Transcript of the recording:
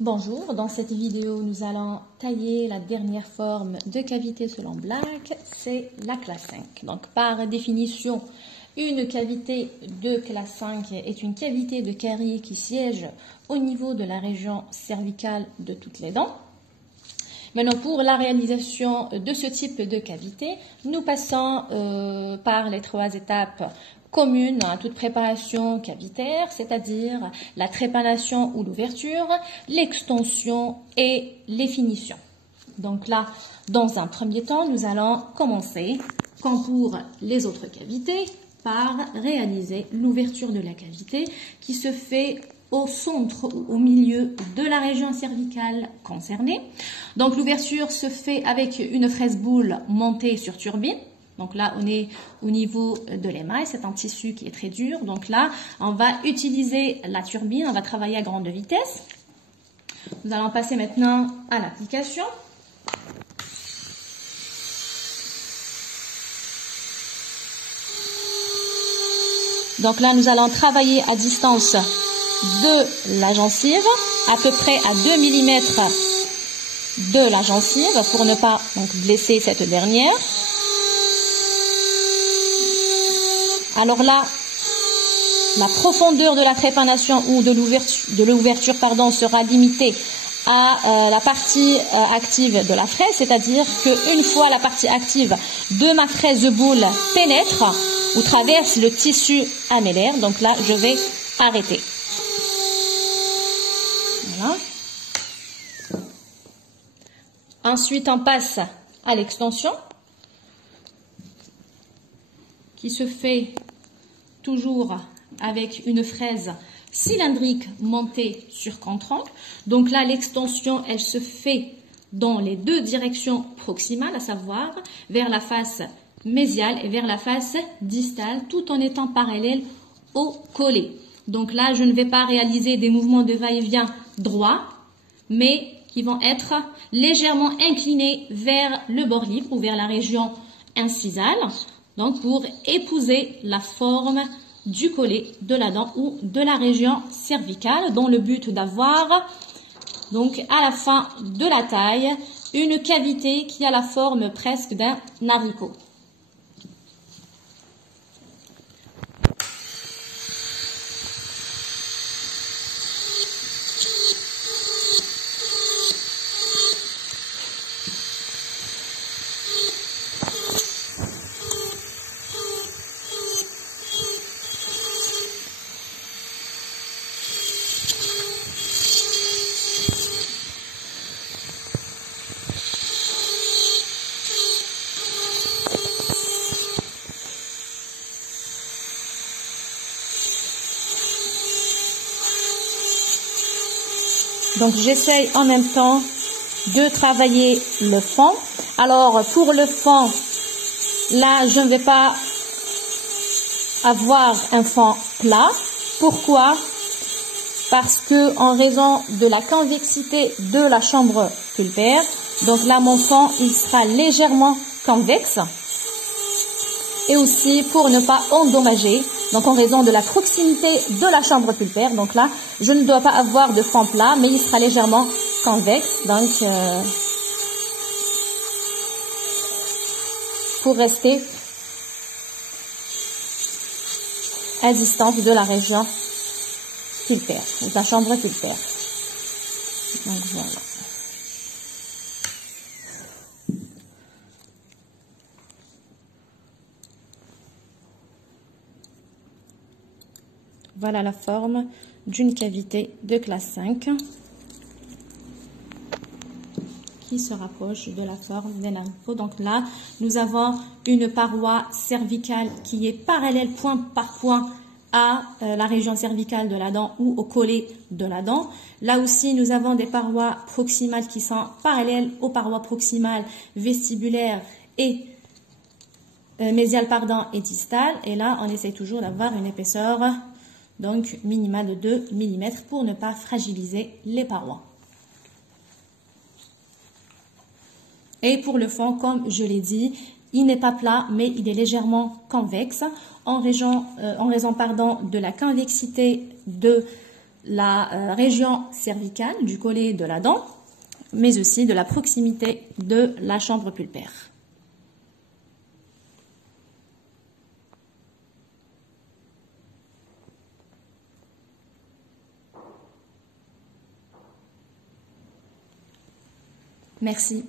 Bonjour, dans cette vidéo, nous allons tailler la dernière forme de cavité selon Black, c'est la classe 5. Donc, par définition, une cavité de classe 5 est une cavité de carie qui siège au niveau de la région cervicale de toutes les dents. Maintenant, pour la réalisation de ce type de cavité, nous passons par les trois étapes communes à toute préparation cavitaire, c'est-à-dire la trépanation ou l'ouverture, l'extension et les finitions. Donc là, dans un premier temps, nous allons commencer, comme pour les autres cavités, par réaliser l'ouverture de la cavité qui se fait au centre ou au milieu de la région cervicale concernée. Donc l'ouverture se fait avec une fraise boule montée sur turbine. Donc là, on est au niveau de l'émail, c'est un tissu qui est très dur. Donc là, on va utiliser la turbine, on va travailler à grande vitesse. Nous allons passer maintenant à l'application. Donc là, nous allons travailler à distance de la gencive, à peu près à 2 mm de la gencive pour ne pas donc blesser cette dernière. Alors là, la profondeur de la trépanation ou de l'ouverture sera limitée à la partie active de la fraise, c'est-à-dire qu'une fois la partie active de ma fraise boule pénètre ou traverse le tissu améllaire, donc là, je vais arrêter. Voilà. Ensuite, on passe à l'extension qui se fait toujours avec une fraise cylindrique montée sur contron. Donc là, l'extension, elle se fait dans les deux directions proximales, à savoir vers la face mésiale et vers la face distale, tout en étant parallèle au collet. Donc là, je ne vais pas réaliser des mouvements de va-et-vient droit, mais qui vont être légèrement inclinés vers le bord libre ou vers la région incisale, donc pour épouser la forme du collet de la dent ou de la région cervicale, dans le but d'avoir donc à la fin de la taille une cavité qui a la forme presque d'un haricot. Donc j'essaye en même temps de travailler le fond. Alors pour le fond, là je ne vais pas avoir un fond plat. Pourquoi? Parce que en raison de la convexité de la chambre pulpaire, donc là mon fond il sera légèrement convexe. Et aussi pour ne pas endommager, donc en raison de la proximité de la chambre pulpaire, donc là je ne dois pas avoir de fond plat, mais il sera légèrement convexe, donc pour rester à distance de la région pulpaire, ou de la chambre pulpaire. Donc voilà. Voilà la forme d'une cavité de classe 5 qui se rapproche de la forme d'un haricot. Donc là, nous avons une paroi cervicale qui est parallèle point par point à la région cervicale de la dent ou au collet de la dent. Là aussi, nous avons des parois proximales qui sont parallèles aux parois proximales vestibulaires et mésiales et distales. Et là, on essaie toujours d'avoir une épaisseur donc minimale de 2 mm pour ne pas fragiliser les parois. Et pour le fond, comme je l'ai dit, il n'est pas plat, mais il est légèrement convexe en raison de la convexité de la région cervicale du collet de la dent, mais aussi de la proximité de la chambre pulpaire. Merci.